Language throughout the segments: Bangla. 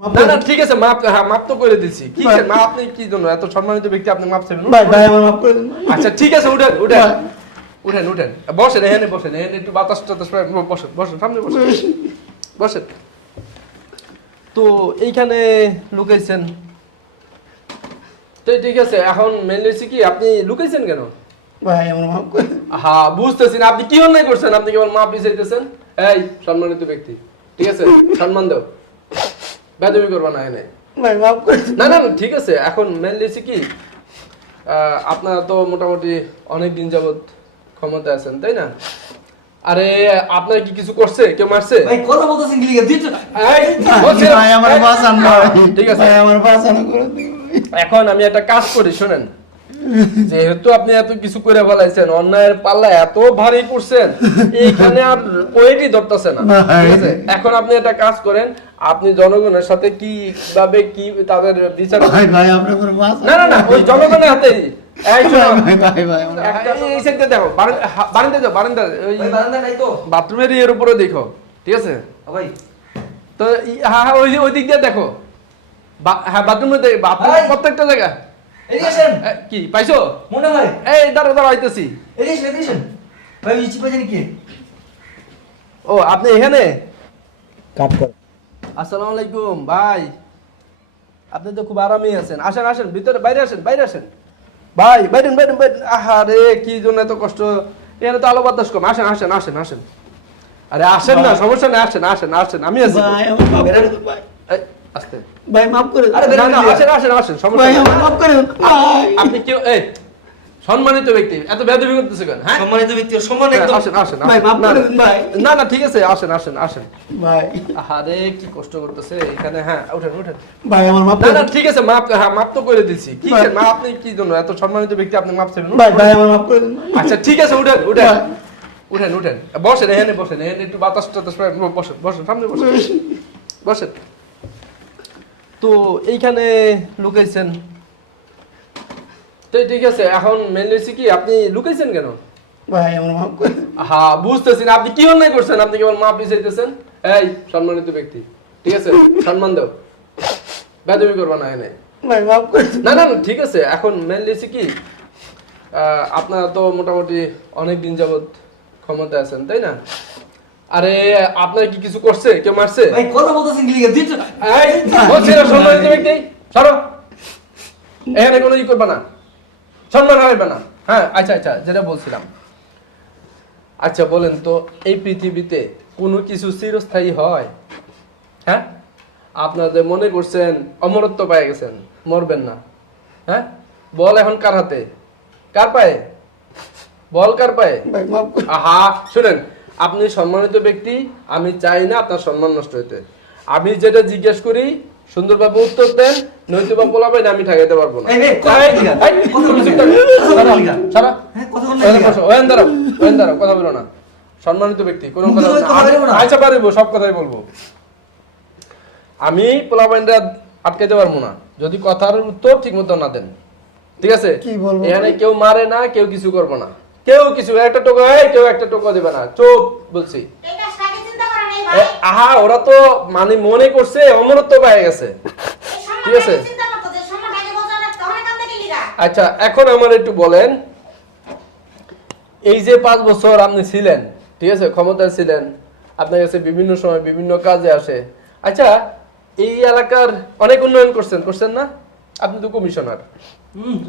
না না ঠিক আছে মাপ হ্যাঁ মাপ তো করে কি। আপনি কি জন্য এত সম্মানিত ব্যক্তি আপনি মাপ চাইবেন ভাই ভাই আমার মাফ করে আচ্ছা ঠিক আছে উঠেন উঠেন। উঠেন উঠেন। বসেন এখানে বসেন এখানে একটু বাতাস টাতাস বসেন বসেন সামনে বসেন। বসেন। তো এইখানে লুকাইছেন। তো ঠিক আছে এখন মেন হচ্ছে কি আপনি লুকাইছেন কেন? ভাই আমার মাফ হ্যাঁ বুঝতেছি না আপনি কি অন্যায় করছেন? আপনি কেবল মাপ চাইতেছেন এই সম্মানিত ব্যক্তি ঠিক আছে সম্মান দাও। বেদবি করবা না এনে? ভাই মাফ করে না না ঠিক আছে। এখন মেনলি হচ্ছে কি আহ, আপনারা তো মোটামুটি অনেক দিন যাবত ক্ষমতা আছেন তাই না? আরে আপনার কি কিছু করছে? কেউ মারছে? ভাই কথা বলতেছেন কি লিখে? দিচ্ছ ভাই আমার এই, ভাই ঠিক আছে। ভাই আমার বাঁচানো করে এখন আমি একটা কাজ করি শোনেন। যেহেতু আপনি এত কিছু করে ফেলাইছেন অন্যায়ের পাল্লা এত ভারী করছেন এইখানে আর ওয়েটই ধরতেছে না। এখন আপনি একটা কাজ করেন আপনি জনগণের সাথে কি ভাবে কি তাদের বিচার না না না ওই জনগণের হাতে দেখো বারান্দা যাও বারান্দা ওই ভাই বারান্দা নাই তো। বাথরুমের এর উপরে দেখো ঠিক আছে? ভাই। তো হ্যাঁ হ্যাঁ ওই ওই দিক দিয়ে দেখো। হ্যাঁ বাথরুমে দেখো প্রত্যেকটা জায়গা কি পাইছো? মনে হয়। এই দাঁড়া দাঁড়া আইতেছি। ভাই পাইছেন কি? ও আপনি এখানে? কাট কর। আসসালামু আলাইকুম ভাই। আপনি তো খুব আরামেই আছেন। আসেন আসেন ভিতরে বাইরে আসেন বাইরে আসেন। ভাই বাইরেন বাইরেন বাইরেন। আহারে কি জন্য এত কষ্ট? এখানে তো আলো বাতাস কম। আসেন আসেন আসেন আসেন। আরে আসেন না সমস্যা নেই আসেন আসেন আসেন আমি আছি। তো। ভাই মাফ করে দিন। ভাই এই, আস্তে ভাই মাফ করে আরে না না আসেন আসেন আসেন সমস্যা ভাই মাফ করে আপনি কেউ এই সম্মানিত ব্যক্তি এত বেদবি করতেছে কেন হ্যাঁ? সম্মানিত ব্যক্তি সম্মান হ্যাঁ, একদম আসেন আসেন ভাই, মাফ না, করে দিন, ভাই। না না ঠিক আছে আসেন আসেন আসেন। ভাই। আরে কি কষ্ট করতেছে এখানে হ্যাঁ উঠেন উঠেন। ভাই আমার মাফ না না ঠিক আছে মাপ হ্যাঁ মাপ তো করে দিচ্ছি কি। মা আপনি কি জন্য এত সম্মানিত ব্যক্তি আপনি মাপ চাইবেন? ভাই ভাই আমার মাফ করে দিন আচ্ছা ঠিক আছে উঠেন উঠেন। উঠেন উঠেন। বসেন এখানে বসেন এখানে একটু বাতাস টাতাস বসেন বসেন সামনে বসেন। বসেন। তো এইখানে লুকাইছেন? তো ঠিক আছে এখন মেনলি হচ্ছে কি আপনি লুকাইছেন কেন? ভাই আমার মাফ করে হ্যাঁ বুঝতেছি না আপনি কি অন্যায় করছেন? আপনি কেবল মাপ চাইতেছেন এই সম্মানিত ব্যক্তি ঠিক আছে সম্মান দাও। বেদবি করবা না এনে। ভাই মাফ করে না না না, ঠিক আছে এখন মেনলি হচ্ছে কি আপনারা তো মোটামুটি অনেক দিন যাবত ক্ষমতা আছেন তাই না? আরে আপনার কি কিছু করছে? কেউ মারছে? ভাই কথা বলতেছেন কি লিখে? এই, বলছি না, সম্মানিত ব্যক্তি সরো। এখানে কোনো ই করবে না। সম্মান হারাইবে না। হ্যাঁ আচ্ছা আচ্ছা যেটা বলছিলাম। আচ্ছা বলেন তো এই পৃথিবীতে কোনো কিছু চিরস্থায়ী হয়? হ্যাঁ? আপনাদের মনে করছেন অমরত্ব পেয়ে গেছেন মরবেন না। হ্যাঁ? বল এখন কার হাতে? কার পায়ে? বল কার পায়ে? আহা শুনেন আপনি সম্মানিত ব্যক্তি আমি চাই না আপনার সম্মান নষ্ট হইতে। আমি যেটা জিজ্ঞেস করি সুন্দরভাবে উত্তর দেন নৈতিক বা আমি ঠেকাইতে পারব না। কথা বলি না। সম্মানিত ব্যক্তি কোনো কথা। আচ্ছা পারিব সব কথাই বলব। আমি পোলাবাইনরা আটকাইতে পারব না। যদি কথার উত্তর ঠিক মতো না দেন। ঠিক আছে? কি বলব? এখানে কেউ মারে না কেউ কিছু করব না। কেউ কিছু একটা টোকা এই কেউ একটা টোকা দেবে না। চুপ বলছি। আহা ওরা তো মানে মনে করছে অমরত্ব পেয়ে গেছে। ঠিক আছে। আচ্ছা এখন আমার একটু বলেন এই যে পাঁচ বছর আপনি ছিলেন ঠিক আছে ক্ষমতায় ছিলেন আপনার কাছে বিভিন্ন সময় বিভিন্ন কাজে আসে। আচ্ছা এই এলাকার অনেক উন্নয়ন করছেন করছেন না? আপনি তো কমিশনার।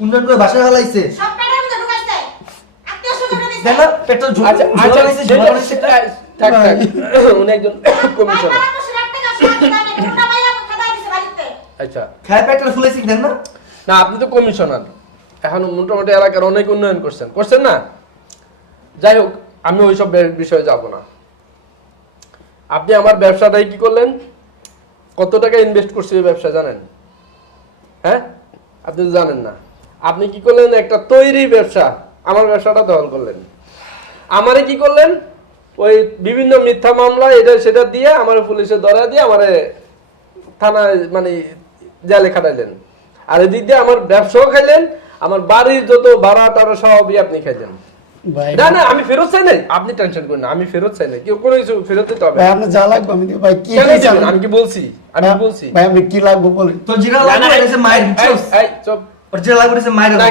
উন্নয়ন করে বাসা ফেলাইছে। না পেট্রোল ঝুল আচ্ছা আচ্ছা সেটা- থাক থাক। উনি একজন কমিশনার। আচ্ছা। খায় পেট্রোল আপনি তো কমিশনার। এখন মোটামুটি এলাকার অনেক উন্নয়ন করছেন। করছেন না? যাই হোক আমি ওইসব বিষয়ে যাব না। আপনি আমার ব্যবসাটাই কি করলেন? কত টাকা ইনভেস্ট করছি ওই ব্যবসা জানেন? হ্যাঁ? আপনি তো জানেন না। আপনি কি করলেন? একটা তৈরি ব্যবসা আমার ব্যবসাটা দখল করলেন। আমারে কি করলেন? ওই বিভিন্ন মিথ্যা মামলা এটা সেটা দিয়ে আমার পুলিশে ধরা দিয়ে আমারে থানায় মানে জেলে খাটাইলেন। আর এদিক দিয়ে আমার ব্যবসাও খাইলেন আমার বাড়ির যত ভাড়া টাড়া সবই আপনি খাইলেন। না না আমি ফেরত চাই নাই। আপনি টেনশন করেন আমি ফেরত চাই না কেউ কোনো কিছু ফেরত দিতে হবে ভাই আপনি যা লাগবে আমি ভাই কি কেন কি দিবেন? চান? আমি কি বলছি? আমি বলছি? ভাই আপনি কি লাগবে বলেন? না, লাগবে এই- চুপ। ওর লাগবে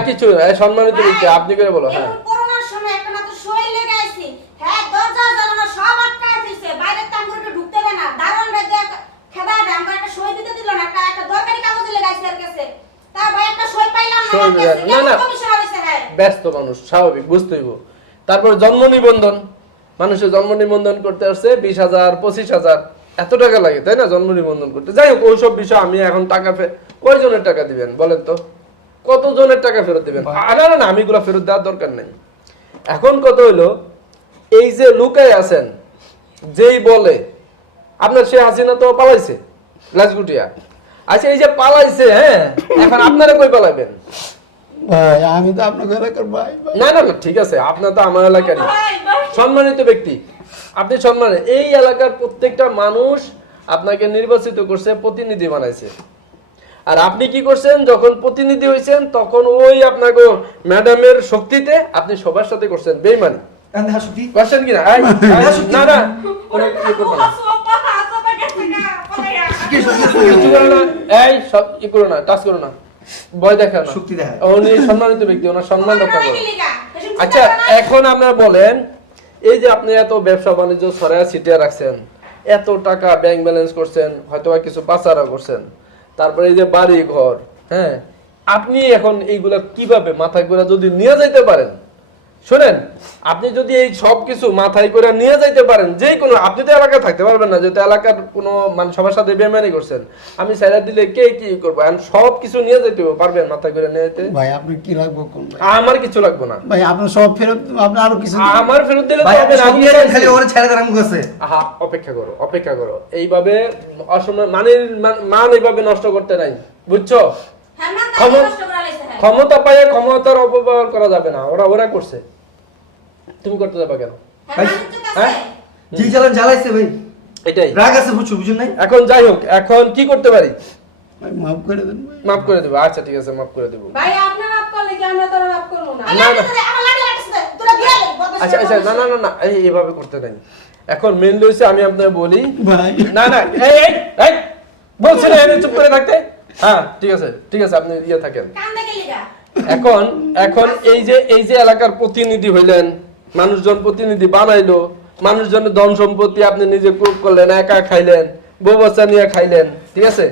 কিছু সম্মানিত ব্যক্তি আপনি করে বলো হ্যাঁ এখন করোনার সময় একটা মাত্র শরীর লেগে আইছি হ্যাঁ দরজা জানালা সব আটকায় দিছে বাইরের তাম্বুরকে ঢুকতে দেয় না। দারোয়ান ভাই খেদা দেয় আমরা একটা সই দিতে দিল না একটা একটা দরকারি কাগজ লেগে আইছে কাছে। তার ভাই একটা সই পাইলাম না সই আমার কাছে। না, না। কেমন কমিশনার হইছে ব্যস্ত মানুষ স্বাভাবিক বুঝতে হইব। তারপর জন্ম নিবন্ধন। মানুষের জন্ম নিবন্ধন করতে আসছে বিশ হাজার পঁচিশ হাজার। এত টাকা লাগে তাই না জন্ম নিবন্ধন করতে? যাই হোক ওইসব বিষয় আমি এখন টাকা ফে- কয়জনের টাকা দিবেন বলেন তো? কত জনের টাকা ফেরত দিবেন? না না না আমি এগুলো ফেরত দেওয়ার দরকার নেই। এখন কত হইল? এই যে লুকায় আছেন যেই বলে আপনার সে হাসিনা তো পালাইছে লাজগুটিয়া। আচ্ছা এই যে পালাইছে হ্যাঁ এখন আপনারা কই পালাবেন ভাই আমি তো আপনাকে এলাকার ভাই না না না ঠিক আছে আপনার তো আমার এলাকারই। সম্মানিত ব্যক্তি আপনি সম্মানে এই এলাকার প্রত্যেকটা মানুষ আপনাকে নির্বাচিত করছে প্রতিনিধি বানাইছে। আর আপনি কি করছেন যখন প্রতিনিধি হয়েছেন তখন ওই আপনাকে ম্যাডামের শক্তিতে আপনি সবার সাথে করছেন বেইমানি। কান্দে হাসুতি করছেন কিনা? এই, এই, না না। ওরা করবে? না। সোপা সোপা গেছে না পলাইয়া কি শক্তি কিছু করো না। এই সব ই করো না টাচ করো না। ভয় দেখাও না। শক্তি দেখায়। উনি সম্মানিত ব্যক্তি ওনার সম্মান রক্ষা করো। আচ্ছা। এখন আপনারা বলেন এই যে আপনি এত ব্যবসা বাণিজ্য ছড়ায় ছিটিয়ে রাখছেন এত টাকা ব্যাংক ব্যালেন্স করছেন হয়তো বা কিছু পাচারা করছেন তারপরে এই যে বাড়ি ঘর হ্যাঁ আপনি এখন এইগুলা কীভাবে মাথায় করে যদি নিয়ে যাইতে পারেন? শোনেন আপনি যদি এই সব কিছু মাথায় করে নিয়ে যাইতে পারেন যে কোনো আপনি তো এলাকায় থাকতে পারবেন না যেহেতু এলাকার কোনো মানে সবার সাথে বেমানি করছেন। আমি সাইডা দিলে কে কি করব? এখন সব কিছু নিয়ে যেতে পারবেন মাথায় করে নিয়ে যেতে ভাই আপনি কি লাগবে কোন আমার কিছু লাগবে না। ভাই আপনি সব ফেরত আপনি আরও কিছু আমার ফেরত দিলে ভাই আপনি সব আমি নিয়ে নিয়ে যান, খালি ওরে ছেড়ে দেন আমার আহা অপেক্ষা করো অপেক্ষা করো। এইভাবে অসময় মানের মান- মান এইভাবে নষ্ট করতে নাই বুঝছ? ক্ষমতা- লাইছে হ্যাঁ। ক্ষমতা পাইয়ে ক্ষমতার অপব্যবহার করা যাবে না ওরা ওরা করছে। তুমি করতে যাবে কেন? হ্যাঁ? হ্যাঁ? আছে? জি জ্বালান জ্বালাইছে ভাই। এটাই। রাগ আছে বুঝছ বুঝুন নাই? এখন যাই হোক এখন কি করতে পারি? মাফ করে দেন মাফ করে দেবো। আচ্ছা ঠিক আছে মাফ করে দেবো। ভাই আপনি মাফ করলে কি আমরা তোরা মাফ করব না? না, আচ্ছা আচ্ছা না না না না এই এভাবে করতে নাই। এখন মেনলি হচ্ছে আমি আপনাকে বলি ভাই। না না এই এই চুপ করে থাকতে। হ্যাঁ ঠিক আছে ঠিক আছে আপনি ইয়ে থাকেন। এখন এখন এই যে এই যে এলাকার প্রতিনিধি হইলেন মানুষজন প্রতিনিধি বানাইলো মানুষজনের ধন সম্পত্তি আপনি নিজে ক্রুপ করলেন একা খাইলেন বউ বাচ্চা নিয়ে খাইলেন ঠিক আছে?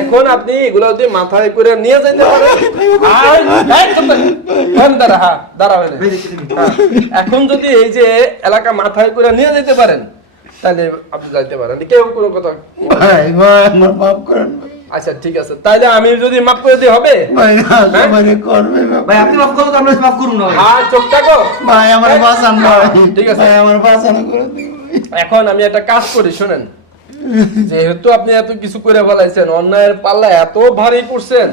এখন আপনি এগুলো যদি মাথায় করে নিয়ে যাইতে পারেন। দাঁড়া হ্যাঁ দাঁড়া হইলে। তুমি। হ্যাঁ, এখন যদি এই যে এলাকা মাথায় করে নিয়ে যেতে পারেন তাহলে আপনি যাইতে পারেন। কেউ কোনো কথা ভাই ভাই আমার মাফ করেন। ভাই আচ্ছা ঠিক আছে। তাইলে আমি যদি মাফ করে দিই হবে? ভাই না সবাই করবে ভাই আপনি মাফ করলে তো আমরা মাফ করুন না হ্যাঁ চোখ থাকো। ভাই আমার বাঁচান ভাই। ঠিক আছে। ভাই আমার বাঁচানো করে এখন আমি একটা কাজ করি শুনেন। যেহেতু আপনি এত কিছু করে ফেলাইছেন অন্যায়ের পাল্লা এত ভারী করছেন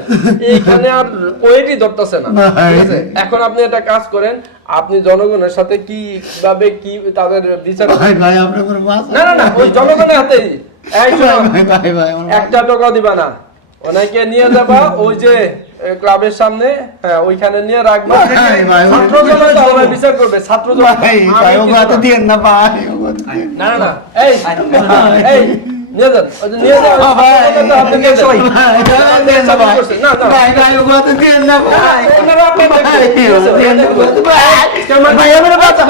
এইখানে আর ওয়েটই ধরতেছে না ঠিক আছে? এখন আপনি একটা কাজ করেন আপনি জনগণের সাথে কি ভাবে কি তাদের বিচার ভাই ভাই আপনি আমার বাঁচান না না না ওই জনগণের হাতেই। একটা টাকা দিবা না। ওনাকে নিয়ে যাবা ওই যে ক্লাবের সামনে হ্যাঁ ওইখানে নিয়ে রাখবা। ছাত্র জনতা বিচার করবে ছাত্র জনতা। না না এই এই নিয়ে যান নিয়ে যান ভাই, আপনি নিয়ে যান। না না। ভাই ভাই ও কথা দিয়েন না ভাই আপনার দেখবে, ভাই আমার বাঁচান।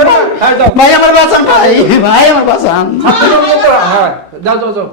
ভাই আমার বাঁচান ভাই ভাই আমার বাঁচান হ্যাঁ যাও যাও যাও